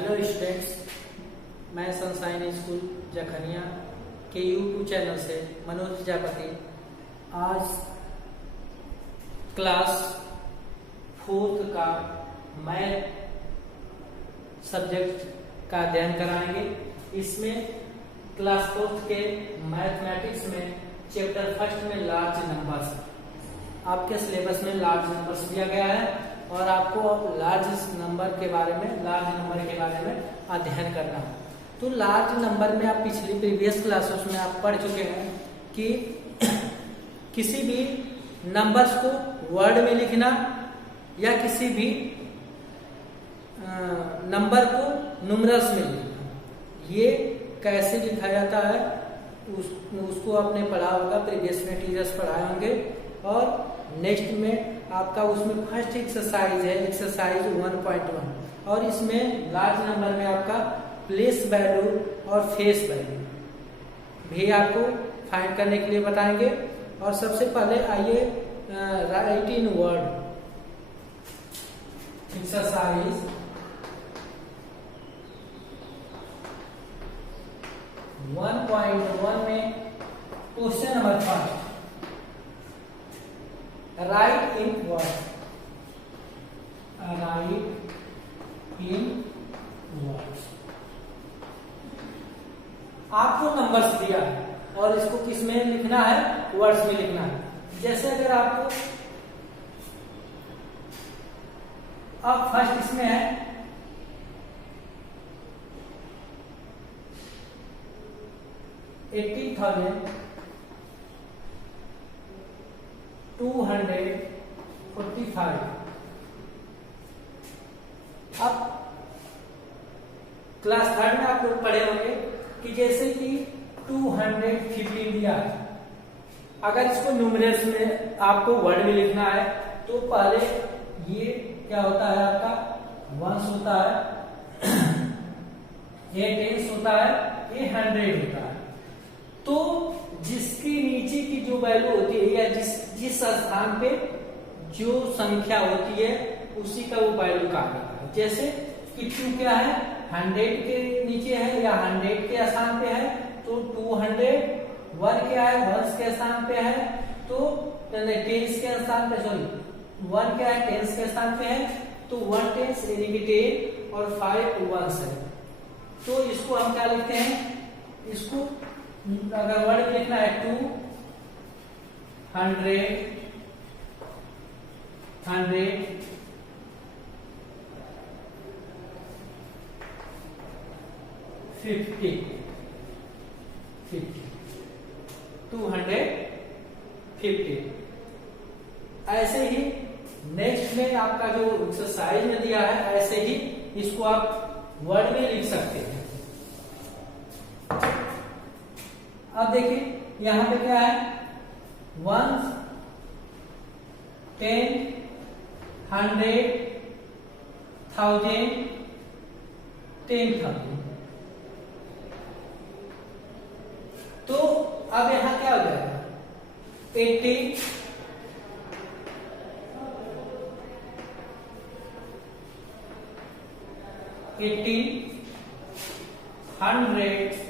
Hello students, मैं sunshine school Jakhania के YouTube channel से मनोज प्रजापति आज क्लास 4th का मैथ सब्जेक्ट का अध्ययन कराएंगे। इसमें क्लास 4th के मैथमेटिक्स में चैप्टर 1 में लार्ज नंबर्स, आपके सिलेबस में लार्ज नंबर्स दिया गया है और आपको लार्ज नंबर के बारे में अध्ययन करना है। तो लार्ज नंबर में आप पिछली प्रीवियस क्लासेस में आप पढ़ चुके हैं कि किसी भी नंबर्स को वर्ड में लिखना या किसी भी नंबर को न्यूमरल्स में लिखना, ये कैसे लिखा जाता है उसको आपने पढ़ा होगा, प्रीवियस में टीचर्स पढ़ाए होंगे। और नेक्स्ट में आपका उसमें फर्स्ट एक्सरसाइज है एक्सरसाइज 1.1 और इसमें लार्ज नंबर में आपका प्लेस वैल्यू और फेस वैल्यू भी आपको फाइंड करने के लिए बताएंगे। और सबसे पहले आइए राइट इन वर्ड एक्सरसाइज 1.1 में क्वेश्चन नंबर 5, राइट इन वर्ड, राइट इन वर्ड। आपको नंबर्स दिया है और इसको किस में लिखना है, वर्ड्स में लिखना है। जैसे अगर आपको अब फर्स्ट इसमें है 80,245। अब क्लास 3rd में आप लोग पढ़े होंगे कि जैसे कि 215 दिया है, अगर इसको न्यूमरल्स में आपको वर्ड में लिखना है तो पहले ये क्या होता है, आपका वंस होता है, ये टेंस होता है, ये 100 होता है। तो जिसकी नीचे की जो वैल्यू होती है या जिस स्थान पे जो संख्या होती है उसी का वो वैल्यू कहा जाता है। जैसे कि 2 क्या है, 100 के नीचे है या 100 के स्थान पे है तो 200, 1 क्या है, 1 के स्थान पे है तो 10 के स्थान पे, सॉरी 1 क्या है, 10 के स्थान पे है तो 1 10 यानी कि 10 और 5 1s है। तो इसको हम क्या लिखते हैं, इसको अगर वर्ड में लिखना है 200, 250। ऐसे ही नेक्स्ट में आपका जो एक्सरसाइज में दिया है ऐसे ही इसको आप वर्ड में लिख सकते हैं। अब देखिए यहां पे क्या है, 1 10 100 1000 10,000। तो अब यहां क्या हो जाएगा, 80 100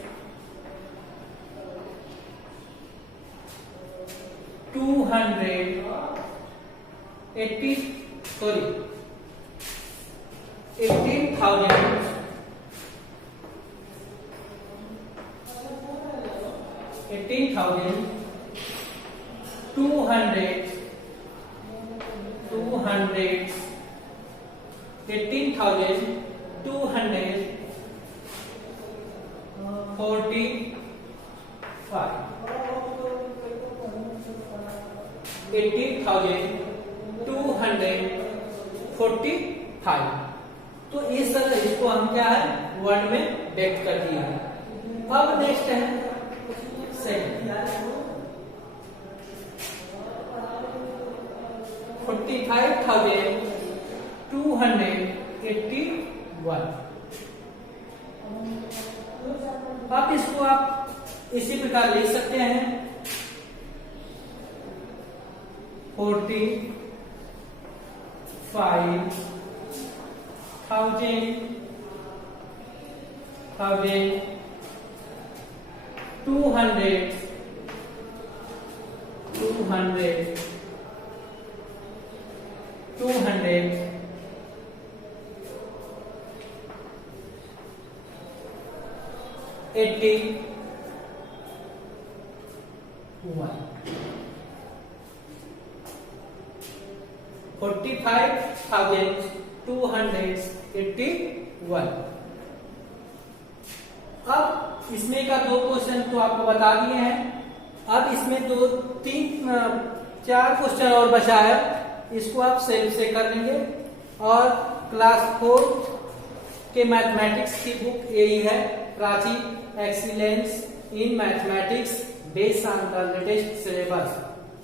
200 80 सॉरी 18,000 200 18,245। तो इस तरह इसको हम क्या है, वर्ड में व्यक्त कर दिया है। अब नेक्स्ट है सेकंड, 45,281। अब इसको आप इसी प्रकार लिख सकते हैं, 45,281 थाउजेंड, 200, 200, 200, 80, 1, 45,281। अब इसमें का 2 क्वेश्चन तो आपको बता दिए हैं। अब इसमें 2, 3, 4 क्वेश्चन और बचा है, इसको आप सेल्फ से कर लेंगे। और क्लास 4 के मैथमेटिक्स की बुक यही है, Prachi excellence in mathematics based on the latest syllabus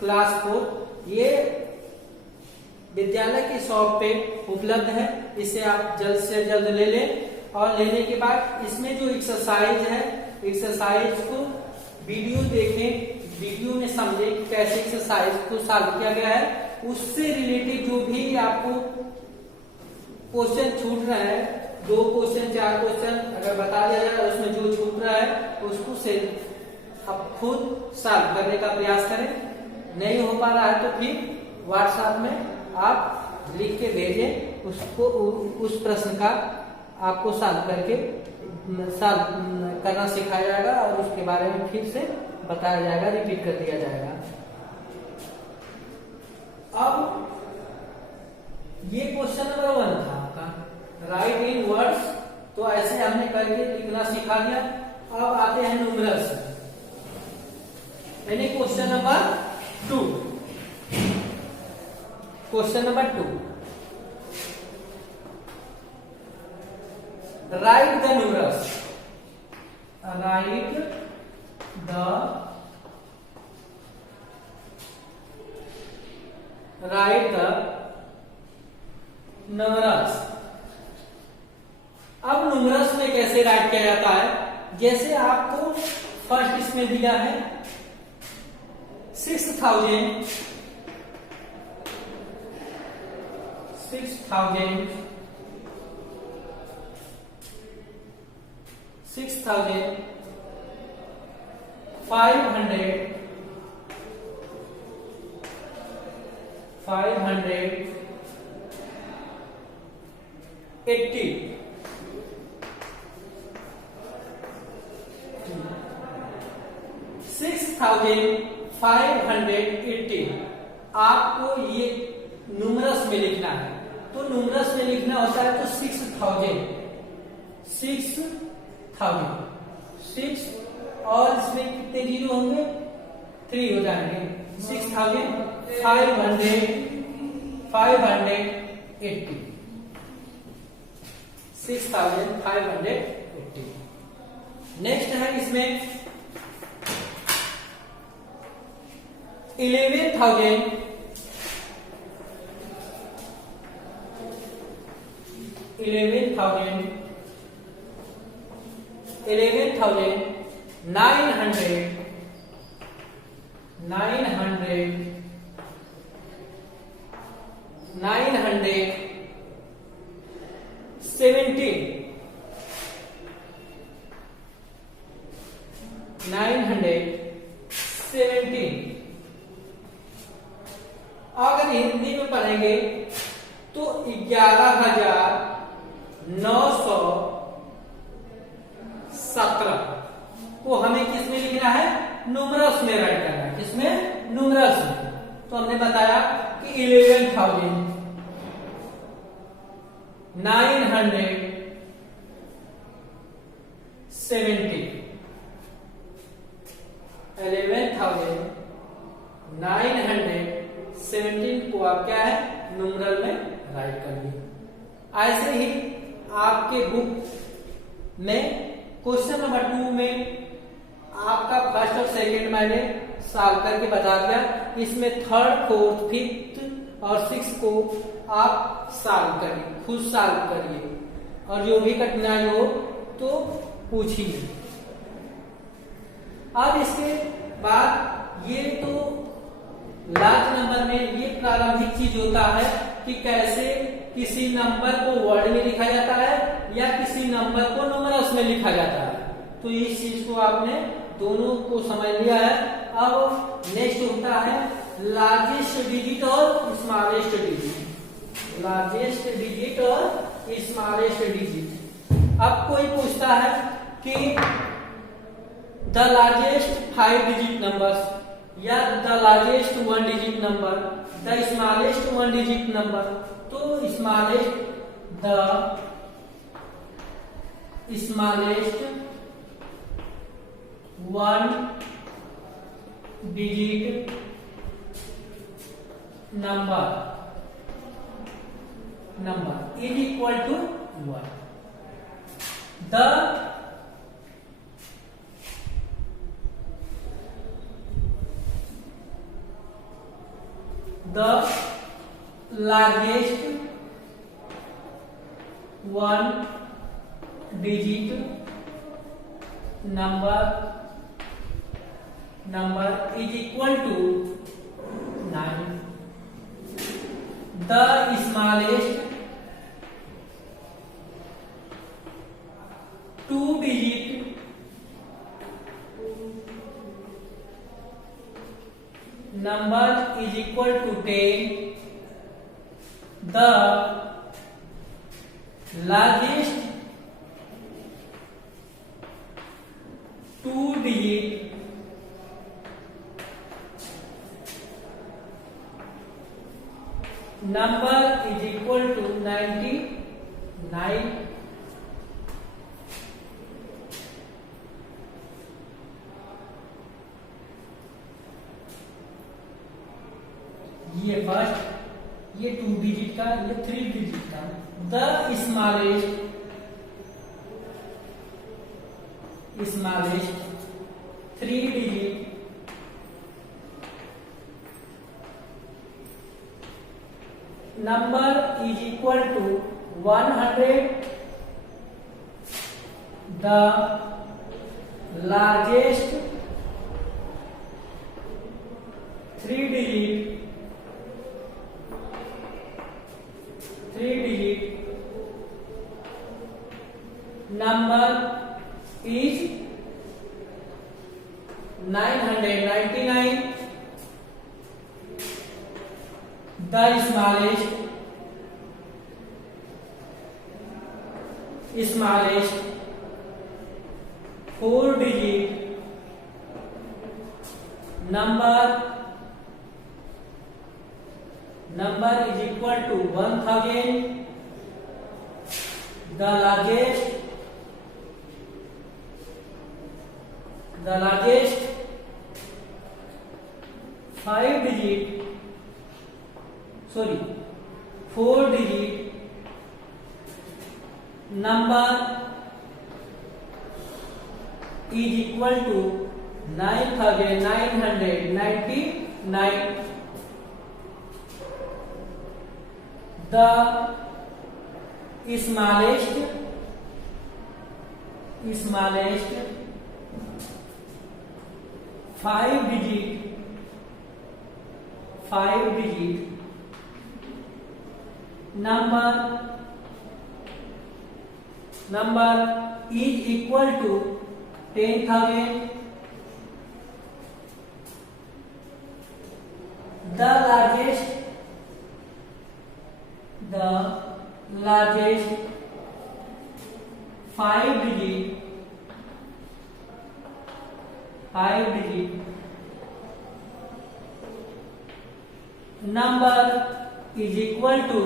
class 4। ये विद्यालय की शॉप पे उपलब्ध है, इसे आप जल्द से जल्द ले लें। और लेने के बाद इसमें जो एक्सरसाइज है, एक्सरसाइज को वीडियो देखें, वीडियो में समझें कैसे एक्सरसाइज को सॉल्व किया गया है। उससे रिलेटेड जो भी आपको क्वेश्चन छूट रहा है, 2 क्वेश्चन 4 क्वेश्चन अगर बता दिया जाए, उसमें जो छूट रहा है उसको से आप खुद सॉल्व करने का प्रयास करें। नहीं हो पा रहा है तो फिर व्हाट्सएप में आप लिख के भेजें, उसको उस प्रश्न का आपको सॉल्व करके सॉल्व करना सिखाया जाएगा और उसके बारे में फिर से बताया जाएगा, रिपीट कर दिया जाएगा। अब ये क्वेश्चन नंबर 1 था आपका, राइट इन वर्ड्स, तो ऐसे हमने करके लिखना सिखा दिया। अब आते हैं न्यूमरल्स, यानी question number 2। Question number 2, right the numerals, right the numerals. अब न्यूमरल्स में कैसे राइट किया जाता है, जैसे आपको फर्स्ट इसमें दिया है 6,000, 6,000, 6,500, 580, 6,580 आपको ये न्यूमरस में लिखना है। तो न्यूमरस में लिखना होता है तो 6,000 6 और इसमें कितने जीरो होंगे, 3 हो जाएंगे। 6,580, 6,580। नेक्स्ट है इसमें 11,000, 917। अगर हिंदी में पढ़ेंगे तो 11,917 को हमें किस में लिखना है, न्यूमरस में राइट करना है। किसमें, न्यूमरस में। तो हमने बताया कि 11,000, 970, 11,917 को आप क्या है, न्यूमरल में राइट कर दिए। ऐसे ही आपके बुक में क्वेश्चन नंबर 2 में आपका फर्स्ट और सेकंड मैंने सॉल्व करके बता दिया। इसमें थर्ड, फोर्थ, फिफ्थ और 6 को आप सॉल्व करिए, खुद सॉल्व करिए और जो भी कठिनाई हो तो पूछिए। अब इसके बाद ये तो लास्ट नंबर में ये प्रारंभिक चीज होता है कि कैसे किसी नंबर को वर्ड में लिखा जाता है या किसी नंबर को न्यूमरल्स में लिखा जाता है। तो इस चीज को आपने दोनों को समझ लिया है। अब नेक्स्ट होता है लार्जेस्ट डिजिट और स्मॉलेस्ट डिजिट। लार्जेस्ट डिजिट और स्मॉलेस्ट डिजिट। अब कोई पूछता है कि द लार्जेस्ट 5 डिजिट नंबर्स या the largest 1 digit number, the smallest 1 digit number. तो smallest the smallest 1 digit number is equal to 1. The largest 1 digit number is equal to 9. The smallest 2 digit number is equal to 10. The largest 2 digit number is equal to 99. ये first, ये 2 digit का, ये 3 digit का। The smallest 3 digit number is equal to 100. The largest 3 digit number is 999. The smallest 4 digit number is equal to 1000. The largest 4 digit number is equal to 9999. The smallest 5 digit number is equal to 10,000. The largest 5 digit number is equal to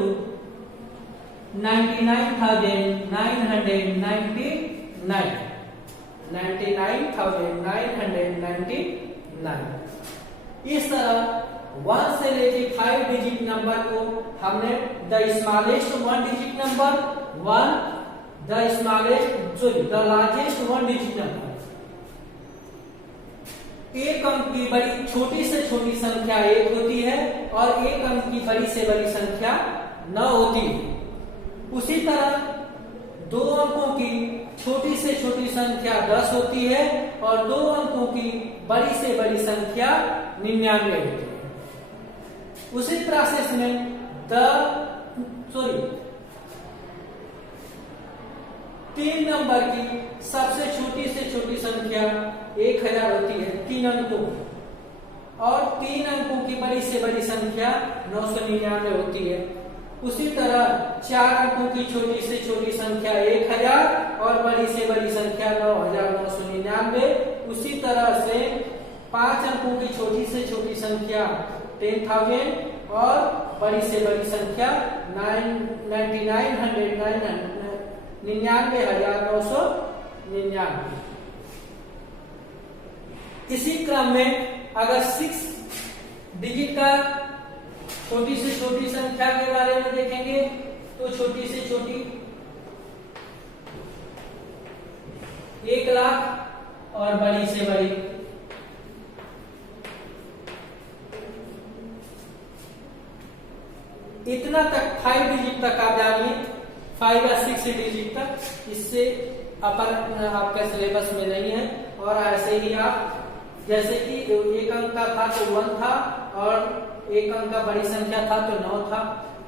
99,999. 99,999। इस तरह 1 से लेके 5 digit number को हमने the smallest 1 digit number, the largest 1 digit number. एक अंक की बड़ी छोटी से छोटी संख्या 1 होती है और एक अंक की बड़ी से बड़ी संख्या 9 होती है। उसी तरह 2 अंकों की छोटी से छोटी संख्या 10 होती है और 2 अंकों की बड़ी से बड़ी संख्या 99 होती है। उसी प्रोसेस में 3 नंबर की सबसे छोटी से छोटी संख्या 1000 होती है 3 अंकों की, और 3 अंकों की बड़ी से बड़ी संख्या 999 होती है। उसी तरह 4 अंकों की छोटी से छोटी संख्या 1000 और बड़ी से बड़ी संख्या 9999। उसी तरह से 5 अंकों की छोटी से छोटी संख्या 10,000 और बड़ी से बड़ी संख्या 99,999। इसी क्रम में अगर 6 डिजिट का छोटी से छोटी संख्या के बारे में देखेंगे तो छोटी से छोटी 1,00,000 और बड़ी से बड़ी 5 डिजिट तक आप जानिए, 5 या 6 डिजिट तक। इससे अपन आपका सिलेबस में नहीं है। और ऐसे ही आप जैसे कि 1 अंक का था तो 1 था, और 1 अंक का बड़ी संख्या था तो 9 था,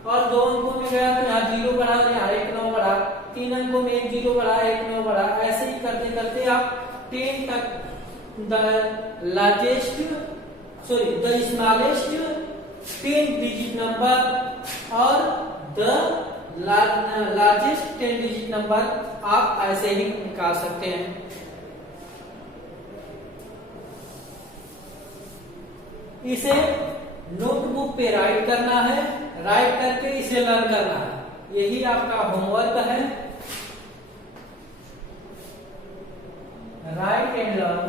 और 2 अंकों में गया तो यहाँ 0 बढ़ा, यहाँ 1 9 बढ़ा, 3 अंकों में 1 0 बढ़ा, 1 9 बढ़ा। ऐसे ही करते करते आप 10 तक द स्मॉलेस्ट 10 डिजिट नंबर और द लार्जेस्ट 10 डिजिट नंबर आप ऐसे ही निकाल सकते हैं। इसे नोटबुक पे राइट करना है, राइट करके इसे लर्न करना है। यही आपका होमवर्क है। Right and learn,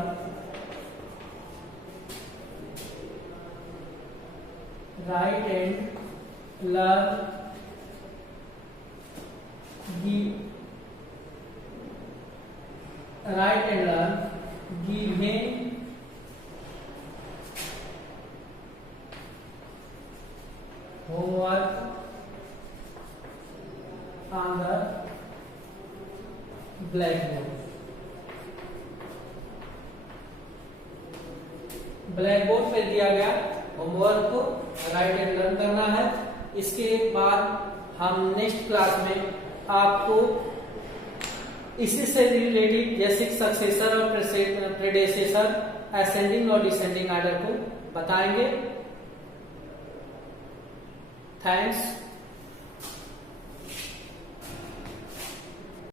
right and learn given homework on the blackboard। Blackboard पे दिया गया होमवर्क को राइट एंड लर्न करना है। इसके बाद हम नेक्स्ट क्लास में आपको इसी से रिलेटेड जैसे सक्सेसर और प्रेडेसेसर, असेंडिंग और डिसेंडिंग ऑर्डर को बताएंगे। Thanks.